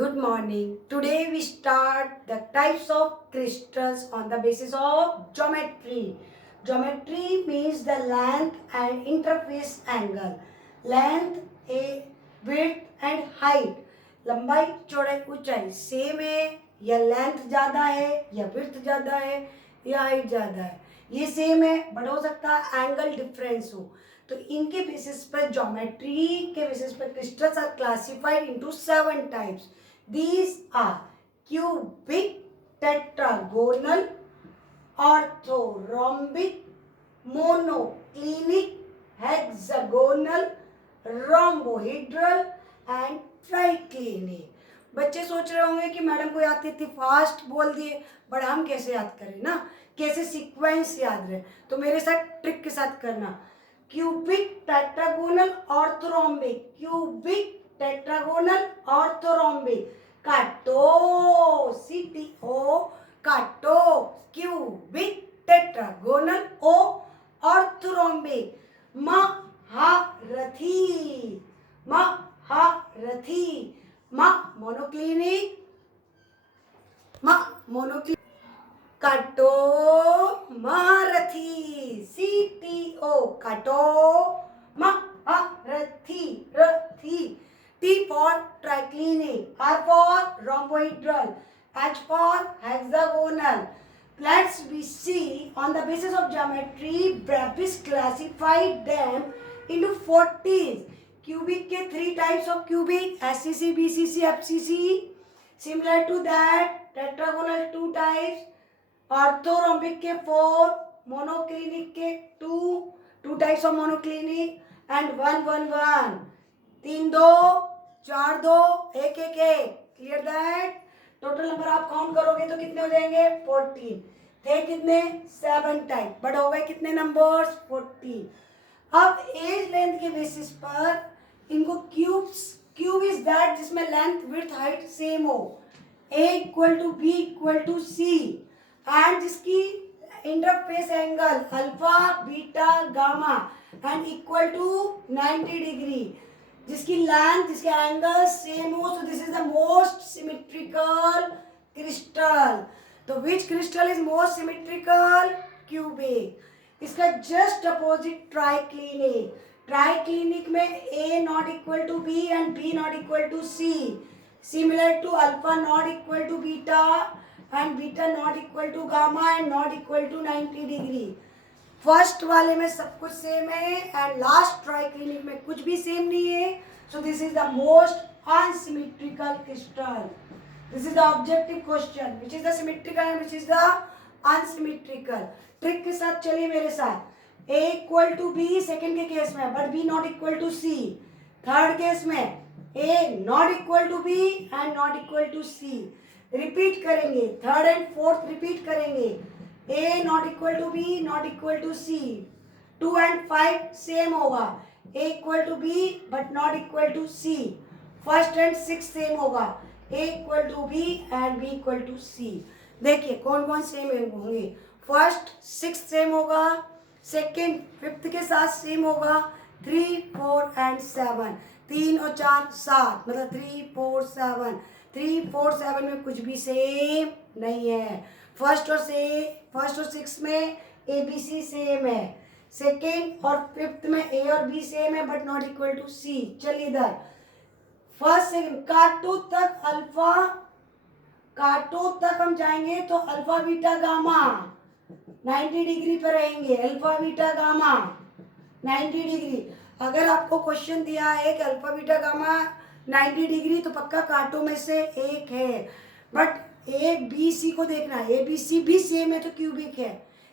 Good morning. Today we start the types of crystals on the basis of geometry. Geometry means the length and interface angle. Length, width and height. लंबाई चौड़ाई ऊंचाई same है या length ज़्यादा है या width ज़्यादा है या हाइट ज़्यादा है, ये सेम है बट हो सकता है एंगल डिफरेंस हो. तो इनके बेसिस पर ज्योमेट्री के बेसिस पर crystals are classified into 7 types. These are cubic, tetragonal, orthorhombic, monoclinic, hexagonal, rhombohedral and triclinic. बच्चे सोच रहे होंगे कि मैडम को याद इतनी फास्ट बोल दिए, बट हम कैसे याद करें ना, कैसे सीक्वेंस याद रहे. तो मेरे साथ ट्रिक के साथ करना. Cubic, tetragonal, orthorhombic. Cubic, tetragonal, orthorhombic. काटो, CTO, काटो. Cubic, tetragonal, O, orthorhombic. महारथी, महारथी. Monoclinic, monoclinic. काटो, महारथी. CTO, काटो, महारथी, रथी. T for triclinic, R for rhombohedral, H for hexagonal. Let's we see on the basis of geometry, Brabis classified them into 40s. Cubic के 3 types of cubic, SCC, BCC, FCC. Similar to that, tetragonal 2 types, orthorhombic के 4, monoclinic के 2 types of monoclinic and 1 1 1. 3 2 4 2 1 1 1. Clear that. Total number आप count करोगे तो कितने हो जाएंगे? 14. थे कितने? 7 टाइप, बट हो गए कितने नंबर्स? 14. अब एज लेंथ के बेसिस पर इनको क्यूब्स. क्यूब इज दैट जिसमें लेंथ विड्थ हाइट सेम हो. A equal to B equal to C and जिसकी interface angle alpha beta gamma and equal to 90 degree, जिसकी लेंथ जिसके एंगल सेम हो. So this is the most symmetrical crystal. तो which crystal is most symmetrical? Cubic. इसका just opposite triclinic. Triclinic में A not equal to B and B not equal to C, similar to alpha not equal to beta and beta not equal to gamma and not equal to 90 degree. First वाले में सब कुछ same है and last triclinic में कुछ भी same नहीं है. So this is the most unsymmetrical crystal. This is the objective question, which is the symmetrical and which is the unsymmetrical. Trick के साथ चलिए मेरे साथ. A equal to B second के केस में, but B not equal to C. Third case में A not equal to B and not equal to C. Repeat करेंगे, third and fourth repeat करेंगे. A not equal to B not equal to C. 2 and 5 same होगा. A equal to B but not equal to C. First and 6 same होगा. A equal to B and B equal to C. देखिए कौन कौन same होंगे. First 6 same होगा, second 5th के साथ same होगा. 3 4 एंड 7, 3 और 4 7, मतलब 3 4 7. 3 4 7 में कुछ भी सेम नहीं है. फर्स्ट और 6 में ABC सेम है. सेकेंड और 5th में A और B सेम है but not equal to C. चलिए इधर फर्स्ट सेकेंड काटो तक अल्फा, काटो तक हम जाएंगे तो अल्फा बीटा गामा 90 डिग्री पर रहेंगे. Alpha beta gamma 90 degree. अगर आपको क्वेश्चन दिया है कि अल्फा बीटा गामा 90 डिग्री तो पक्का काटो में से एक है. बट A B C को देखना है. A B C भी सेम है तो क्यूबिक है.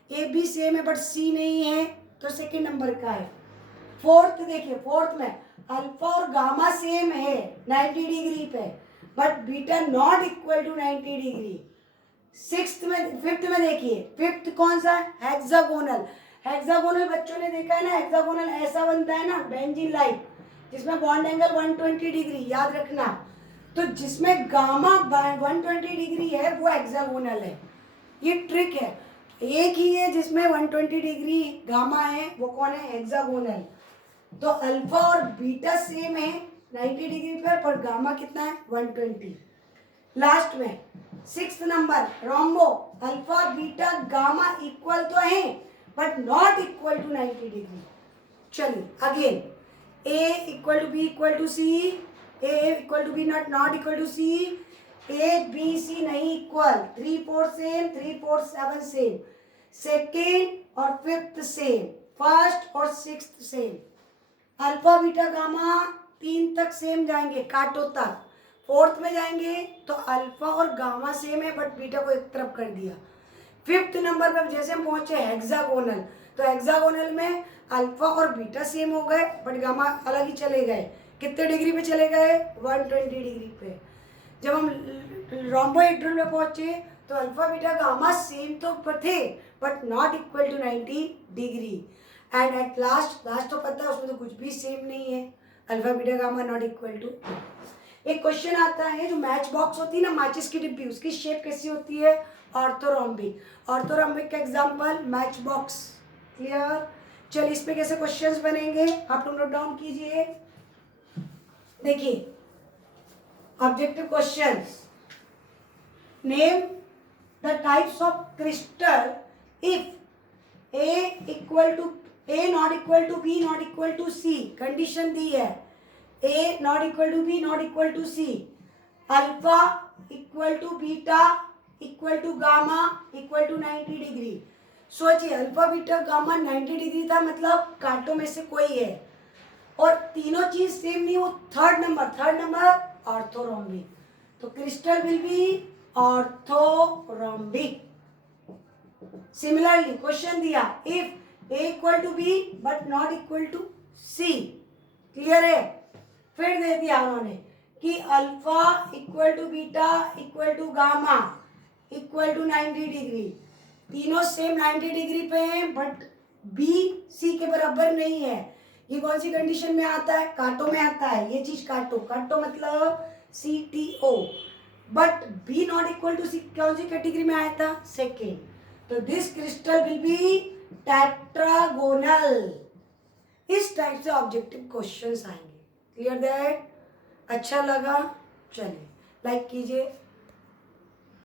A B सेम है बट C नहीं है तो सेकेंड नंबर का है. फोर्थ देखिए, फोर्थ में अल्फा और गामा सेम है 90 डिग्री पे but beta not equal to 90 degree. Fifth में देखिए, फिफ्थ कौन सा? हेक्सागोनल. हेक्सागोनल बच्चों ने देखा है ना, हेक्सागोनल ऐसा बनता है ना बेंजीन लाइक, जिसमें बॉन्ड एंगल 120 डिग्री, याद रखना. तो जिसमें गामा 120 डिग्री है वो हेक्सागोनल है. ये ट्रिक है. एक ही है जिसमें 120 डिग्री गामा है, वो कौन है? हेक्सागोनल. तो अल्फा और बीटा सेम है 90 डिग्री पर गामा कितना है? 120. लास्ट में 6th number rhombo alpha beta gamma equal तो है but not equal to 90 degree. चलिए again A equal to B equal to C, A equal to B not equal to C, A B C नहीं equal, 3 4 same, 3 4 7 same, second और fifth same, first और sixth same, alpha beta gamma 3 तक same जाएंगे काटो तक, fourth में जाएंगे तो अल्फा और गामा सेम है बट बीटा को एक तरफ कर दिया। फिफ्थ नंबर पर जैसे हम पहुंचे हेक्सागोनल, तो हेक्सागोनल में अल्फा और बीटा सेम हो गए बट गामा अलग ही चले गए। कितने डिग्री पे चले गए? 120 डिग्री पे। जब हम रोम्बोहेड्रल में पहुंचे तो अल्फा बीटा गामा सेम तो थे but not equal to 90 degree. And at last तो पता है उसमें तो कुछ भी सेम नहीं है, alpha beta gamma not equal to. एक क्वेश्चन आता है जो मैच बॉक्स होती है ना, माचिस की डिब्बी, उसकी शेप कैसी होती है? ऑर्थोरोम्बिक। ऑर्थोरोम्बिक का एग्जांपल मैच बॉक्स। क्लियर? चलिए इस पे कैसे क्वेश्चंस बनेंगे आप लोग नोट डाउन कीजिए। देखिए objective questions, name the types of crystal if A equal to A not equal to B not equal to C, condition दी है A not equal to B not equal to C, alpha equal to beta equal to gamma equal to 90 degree. सोचिए alpha beta gamma 90 degree था, मतलब कांटों में से कोई है और तीनों चीज सेम नहीं, वो थर्ड नंबर ऑर्थोरोम्बिक। तो crystal will be orthorhombic. Similarly question दिया if A equal to B but not equal to C, clear है? फिर दे दिया उन्होंने कि alpha equal to beta equal to gamma equal to 90 degree, तीनों सेम 90 डिग्री पे हैं बट बी सी के बराबर नहीं है। ये कौन सी कंडीशन में आता है? कांटों में आता है। ये चीज कांटो मतलब CTO, but B not equal to C कौन सी कैटेगरी में आया था? सेकेंड। तो this crystal will be tetragonal. इस टाइप से ऑब्जेक्टिव क्वेश्चंस आएंगे। Clear that? अच्छा लगा? चलिए लाइक कीजिए।